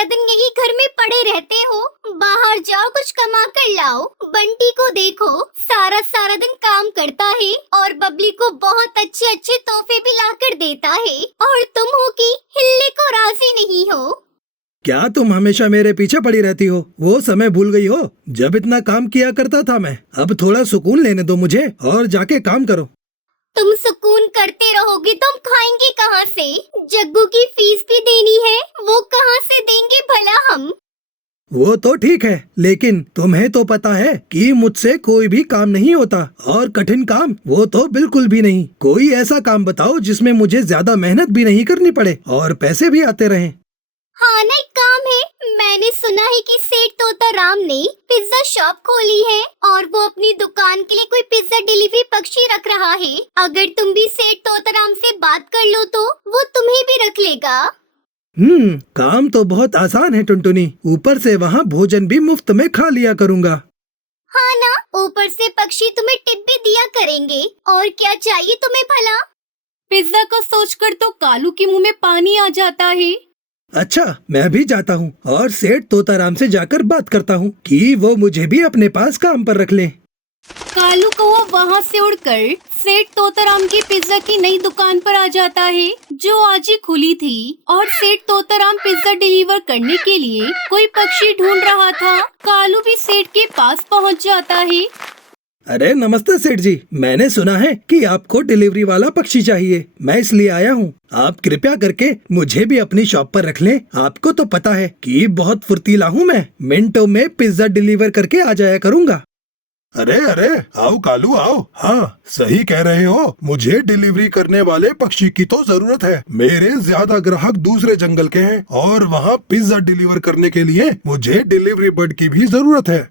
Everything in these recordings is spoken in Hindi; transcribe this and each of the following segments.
सारा दिन यही घर में पड़े रहते हो। बाहर जाओ, कुछ कमा कर लाओ। बंटी को देखो, सारा सारा दिन काम करता है और बबली को बहुत अच्छे अच्छे तोहफे भी लाकर देता है, और तुम हो कि हिलने को राजी नहीं हो। क्या तुम हमेशा मेरे पीछे पड़ी रहती हो? वो समय भूल गई हो जब इतना काम किया करता था मैं? अब थोड़ा सुकून लेने दो मुझे और जाके काम करो। तुम सुकून करते रहोगे तो हम खाएंगे कहाँ से? जग्गू की फीस भी देनी है, वो कहाँ से देंगे भला हम? वो तो ठीक है, लेकिन तुम्हें तो पता है कि मुझसे कोई भी काम नहीं होता, और कठिन काम वो तो बिल्कुल भी नहीं। कोई ऐसा काम बताओ जिसमें मुझे ज्यादा मेहनत भी नहीं करनी पड़े और पैसे भी आते रहें। हाँ ना, एक काम है। मैंने सुना है कि सेठ तोताराम ने पिज्जा शॉप खोली है और वो अपनी दुकान के लिए कोई पिज्जा डिलीवरी पक्षी रख रहा है। अगर तुम भी सेठ तोताराम से बात कर लो तो वो तुम्हें भी रख लेगा। काम तो बहुत आसान है टुनटुनी। ऊपर से वहाँ भोजन भी मुफ्त में खा लिया करूँगा। हाँ ना, ऊपर से पक्षी तुम्हें टिप भी दिया करेंगे। और क्या चाहिए तुम्हें भला? पिज्जा का सोचकर तो कालू के मुंह में पानी आ जाता है। अच्छा, मैं भी जाता हूँ और सेठ तोताराम से जाकर बात करता हूँ कि वो मुझे भी अपने पास काम पर रख ले। कालू कौवा वहाँ से उड़कर सेठ तोताराम की पिज्जा की नई दुकान पर आ जाता है, जो आज ही खुली थी। और सेठ तोताराम पिज्जा डिलीवर करने के लिए कोई पक्षी ढूंढ रहा था। कालू भी सेठ के पास पहुँच जाता है। अरे नमस्ते सेठ जी, मैंने सुना है कि आपको डिलीवरी वाला पक्षी चाहिए। मैं इसलिए आया हूँ। आप कृपया करके मुझे भी अपनी शॉप पर रख लें। आपको तो पता है कि बहुत फुर्तीला हूँ मैं। मिनटों में पिज्जा डिलीवर करके आ जाया करूँगा। अरे अरे, आओ कालू आओ। हाँ, सही कह रहे हो। मुझे डिलीवरी करने वाले पक्षी की तो जरूरत है। मेरे ज्यादा ग्राहक दूसरे जंगल के हैं और वहाँ पिज्जा डिलीवर करने के लिए मुझे डिलीवरी बर्ड की भी जरूरत है।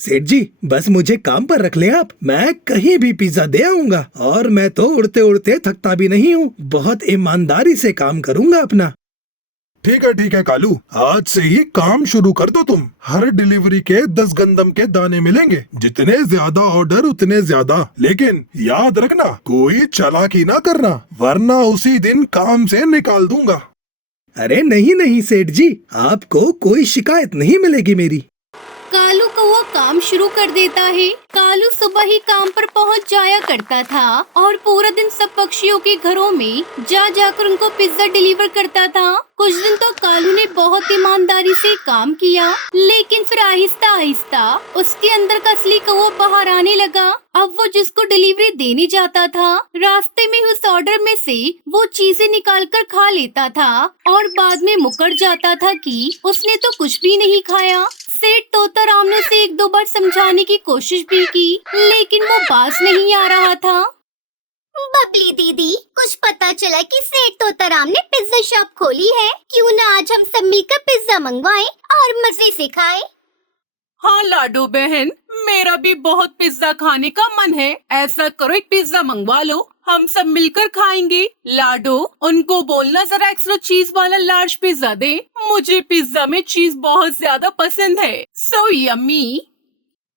सेठ जी, बस मुझे काम पर रख ले आप। मैं कहीं भी पिज्जा दे आऊंगा, और मैं तो उड़ते उड़ते थकता भी नहीं हूँ। बहुत ईमानदारी से काम करूंगा अपना। ठीक है कालू, आज से ही काम शुरू कर दो तुम। हर डिलीवरी के 10 गंदम के दाने मिलेंगे। जितने ज्यादा ऑर्डर उतने ज्यादा, लेकिन याद रखना कोई चालाकी ना करना, वरना उसी दिन काम से निकाल दूंगा। अरे नहीं नहीं सेठ जी, आपको कोई शिकायत नहीं मिलेगी मेरी। कालू कौवा काम शुरू कर देता है। कालू सुबह ही काम पर पहुंच जाया करता था और पूरा दिन सब पक्षियों के घरों में जा जाकर उनको पिज्जा डिलीवर करता था। कुछ दिन तो कालू ने बहुत ईमानदारी से काम किया, लेकिन फिर आहिस्ता आहिस्ता उसके अंदर का असली कौवा बाहर आने लगा। अब वो जिसको डिलीवरी देने जाता था, रास्ते में उस ऑर्डर में से वो चीजें निकाल कर खा लेता था और बाद में मुकर जाता था कि उसने तो कुछ भी नहीं खाया। सेठ तोताराम ने उसे 1-2 बार समझाने की कोशिश भी की, लेकिन वो बाज नहीं आ रहा था। बबली दीदी, कुछ पता चला कि सेठ तोताराम ने पिज्जा शॉप खोली है। क्यों ना आज हम सब मिलकर पिज्जा मंगवाएं और मजे से खाएं? हाँ लाडो बहन, मेरा भी बहुत पिज्जा खाने का मन है। ऐसा करो, एक पिज्जा मंगवा लो, हम सब मिलकर खाएंगे। लाडो, उनको बोलना जरा एक्स्ट्रा चीज वाला लार्ज पिज्जा दे। मुझे पिज्जा में चीज बहुत ज्यादा पसंद है। So yummy.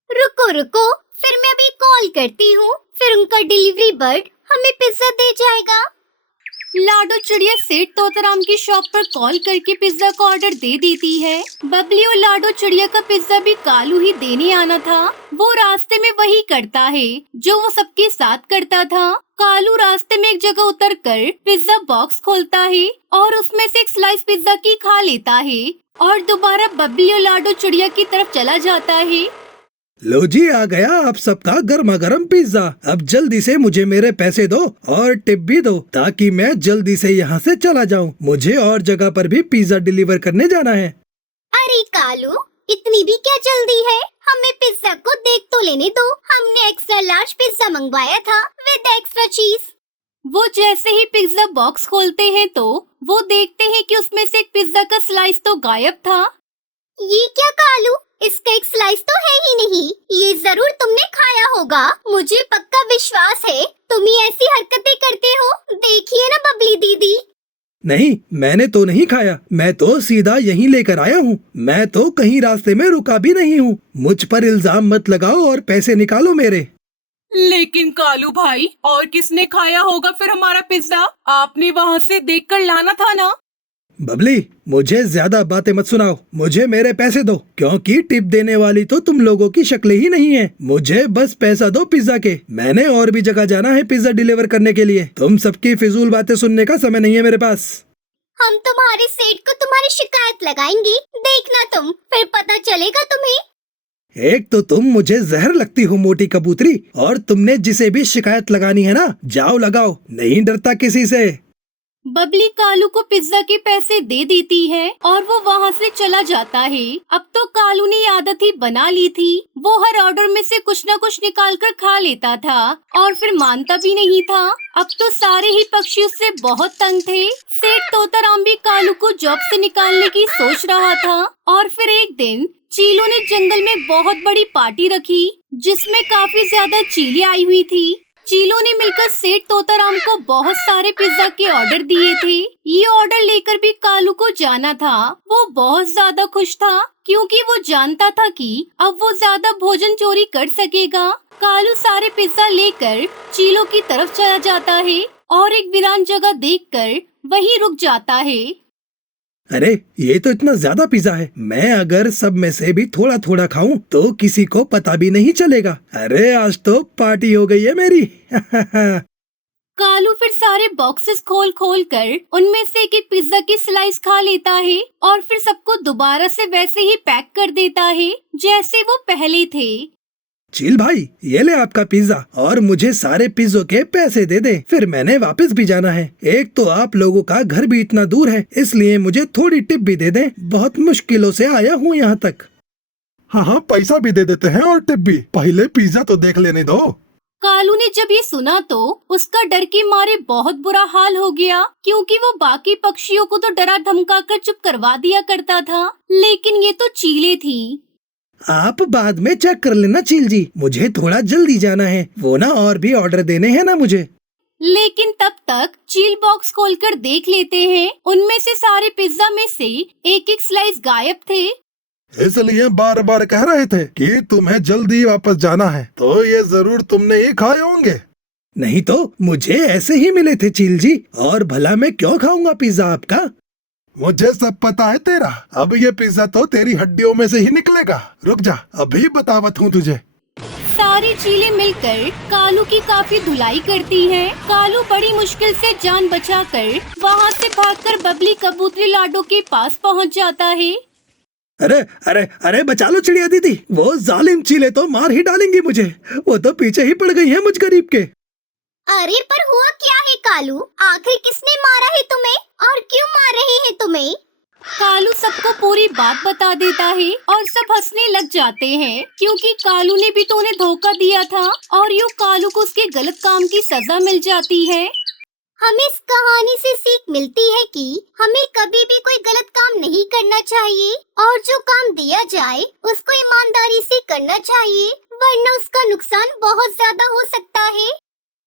रुको रुको, फिर मैं अभी कॉल करती हूँ, फिर उनका डिलीवरी बर्ड हमें पिज्जा दे जाएगा। लाडो चिड़िया सेठ तोताराम की शॉप पर कॉल करके पिज्जा का ऑर्डर दे देती है। बबली और लाडो चिड़िया का पिज्जा भी कालू ही देने आना था। वो रास्ते में वही करता है जो वो सबके साथ करता था। कालू रास्ते में एक जगह उतरकर पिज्जा बॉक्स खोलता है और उसमें से एक स्लाइस पिज्जा की खा लेता है और दोबारा बबली और लाडो चिड़िया की तरफ चला जाता है। लो जी, आ गया आप सबका गर्मा गर्म पिज्जा। अब जल्दी से मुझे मेरे पैसे दो और टिप भी दो, ताकि मैं जल्दी से यहाँ से चला जाऊँ। मुझे और जगह पर भी पिज्जा डिलीवर करने जाना है। अरे कालू, इतनी भी क्या जल्दी है? हमें पिज्जा को देख तो लेने दो। हमने एक्स्ट्रा लार्ज पिज्जा मंगवाया था विद एक्स्ट्रा चीज। वो जैसे ही पिज्जा बॉक्स खोलते हैं तो वो देखते हैं कि उसमें से एक पिज्जा का स्लाइस तो गायब था। ये क्या कालू, इसका एक स्लाइस तो है ही नहीं। ये जरूर तुमने खाया होगा। मुझे पक्का विश्वास है तुम ही ऐसी हरकतें करते हो। देखिए ना बबली दीदी। नहीं, मैंने तो नहीं खाया। मैं तो सीधा यहीं लेकर आया हूँ। मैं तो कहीं रास्ते में रुका भी नहीं हूँ। मुझ पर इल्जाम मत लगाओ और पैसे निकालो मेरे। लेकिन कालू भाई, और किसने खाया होगा फिर हमारा पिज्जा? आपने वहाँ से देखकर लाना था ना। बबली, मुझे ज्यादा बातें मत सुनाओ, मुझे मेरे पैसे दो, क्योंकि टिप देने वाली तो तुम लोगों की शक्ल ही नहीं है। मुझे बस पैसा दो पिज्जा के, मैंने और भी जगह जाना है पिज्जा डिलीवर करने के लिए। तुम सबकी फिजूल बातें सुनने का समय नहीं है मेरे पास। हम तुम्हारे सेठ को तुम्हारी शिकायत लगाएंगे, देखना तुम, फिर पता चलेगा तुम्हें। एक तो तुम मुझे जहर लगती हो मोटी कबूतरी, और तुमने जिसे भी शिकायत लगानी है ना, जाओ लगाओ, नहीं डरता किसी से। बबली कालू को पिज्जा के पैसे दे देती है और वो वहाँ से चला जाता है। अब तो कालू ने आदत ही बना ली थी, वो हर ऑर्डर में से कुछ न कुछ निकाल कर खा लेता था और फिर मानता भी नहीं था। अब तो सारे ही पक्षी उससे बहुत तंग थे। सेठ तोताराम भी कालू को जॉब से निकालने की सोच रहा था और फिर एक दिन चीलों ने जंगल में बहुत बड़ी पार्टी रखी, जिसमें काफी ज्यादा चीलें आई हुई थी। चीलों ने मिलकर सेठ तोताराम को बहुत सारे पिज्जा के ऑर्डर दिए थे। ये ऑर्डर लेकर भी कालू को जाना था। वो बहुत ज्यादा खुश था, क्योंकि वो जानता था कि अब वो ज्यादा भोजन चोरी कर सकेगा। कालू सारे पिज्जा लेकर चीलों की तरफ चला जाता है और एक वीरान जगह देखकर वहीं रुक जाता है। अरे ये तो इतना ज्यादा पिज्जा है, मैं अगर सब में से भी थोड़ा थोड़ा खाऊं तो किसी को पता भी नहीं चलेगा। अरे आज तो पार्टी हो गई है मेरी। कालू फिर सारे बॉक्सेस खोल खोल कर उनमें से एक एक पिज्जा की स्लाइस खा लेता है और फिर सबको दोबारा से वैसे ही पैक कर देता है जैसे वो पहले थे। चील भाई, ये ले आपका पिज्जा, और मुझे सारे पिज्जों के पैसे दे दे, फिर मैंने वापस भी जाना है। एक तो आप लोगों का घर भी इतना दूर है, इसलिए मुझे थोड़ी टिप भी दे दे, बहुत मुश्किलों से आया हूँ यहाँ तक। हाँ हाँ, पैसा भी दे देते हैं और टिप भी, पहले पिज्जा तो देख लेने दो। कालू ने जब ये सुना तो उसका डर के मारे बहुत बुरा हाल हो गया, क्योंकि वो बाकी पक्षियों को तो डरा धमका कर चुप करवा दिया करता था, लेकिन ये तो चीलें थी। आप बाद में चेक कर लेना चील जी, मुझे थोड़ा जल्दी जाना है, वो ना और भी ऑर्डर देने हैं ना मुझे। लेकिन तब तक चील बॉक्स खोलकर देख लेते हैं, उनमें से सारे पिज्जा में से एक एक स्लाइस गायब थे। इसलिए बार बार कह रहे थे कि तुम्हें जल्दी वापस जाना है, तो ये जरूर तुमने ही खाए होंगे। नहीं तो मुझे ऐसे ही मिले थे चील जी, और भला मैं क्यों खाऊंगा पिज्जा आपका। मुझे सब पता है तेरा, अब ये पिज्जा तो तेरी हड्डियों में से ही निकलेगा। रुक जा, अभी बतावत हूँ तुझे। सारी चीलें मिलकर कालू की काफी धुलाई करती हैं। कालू बड़ी मुश्किल से जान बचाकर वहाँ से भागकर बबली कबूतरी लाडो के पास पहुँच जाता है। अरे अरे अरे, बचा लो चिड़िया दीदी, वो जालिम चीले तो मार ही डालेंगी मुझे, वो तो पीछे ही पड़ गई हैं मुझ गरीब के। अरे पर हुआ क्या है कालू, आखिर किसने मारा है तुम्हें और क्यों मार रहे हैं तुम्हें? कालू सबको पूरी बात बता देता है और सब हंसने लग जाते हैं, क्योंकि कालू ने भी तो उन्हें धोखा दिया था और यूँ कालू को उसके गलत काम की सजा मिल जाती है। हमें इस कहानी से सीख मिलती है कि हमें कभी भी कोई गलत काम नहीं करना चाहिए, और जो काम दिया जाए उसको ईमानदारी से करना चाहिए, वरना उसका नुकसान बहुत ज्यादा हो सकता है।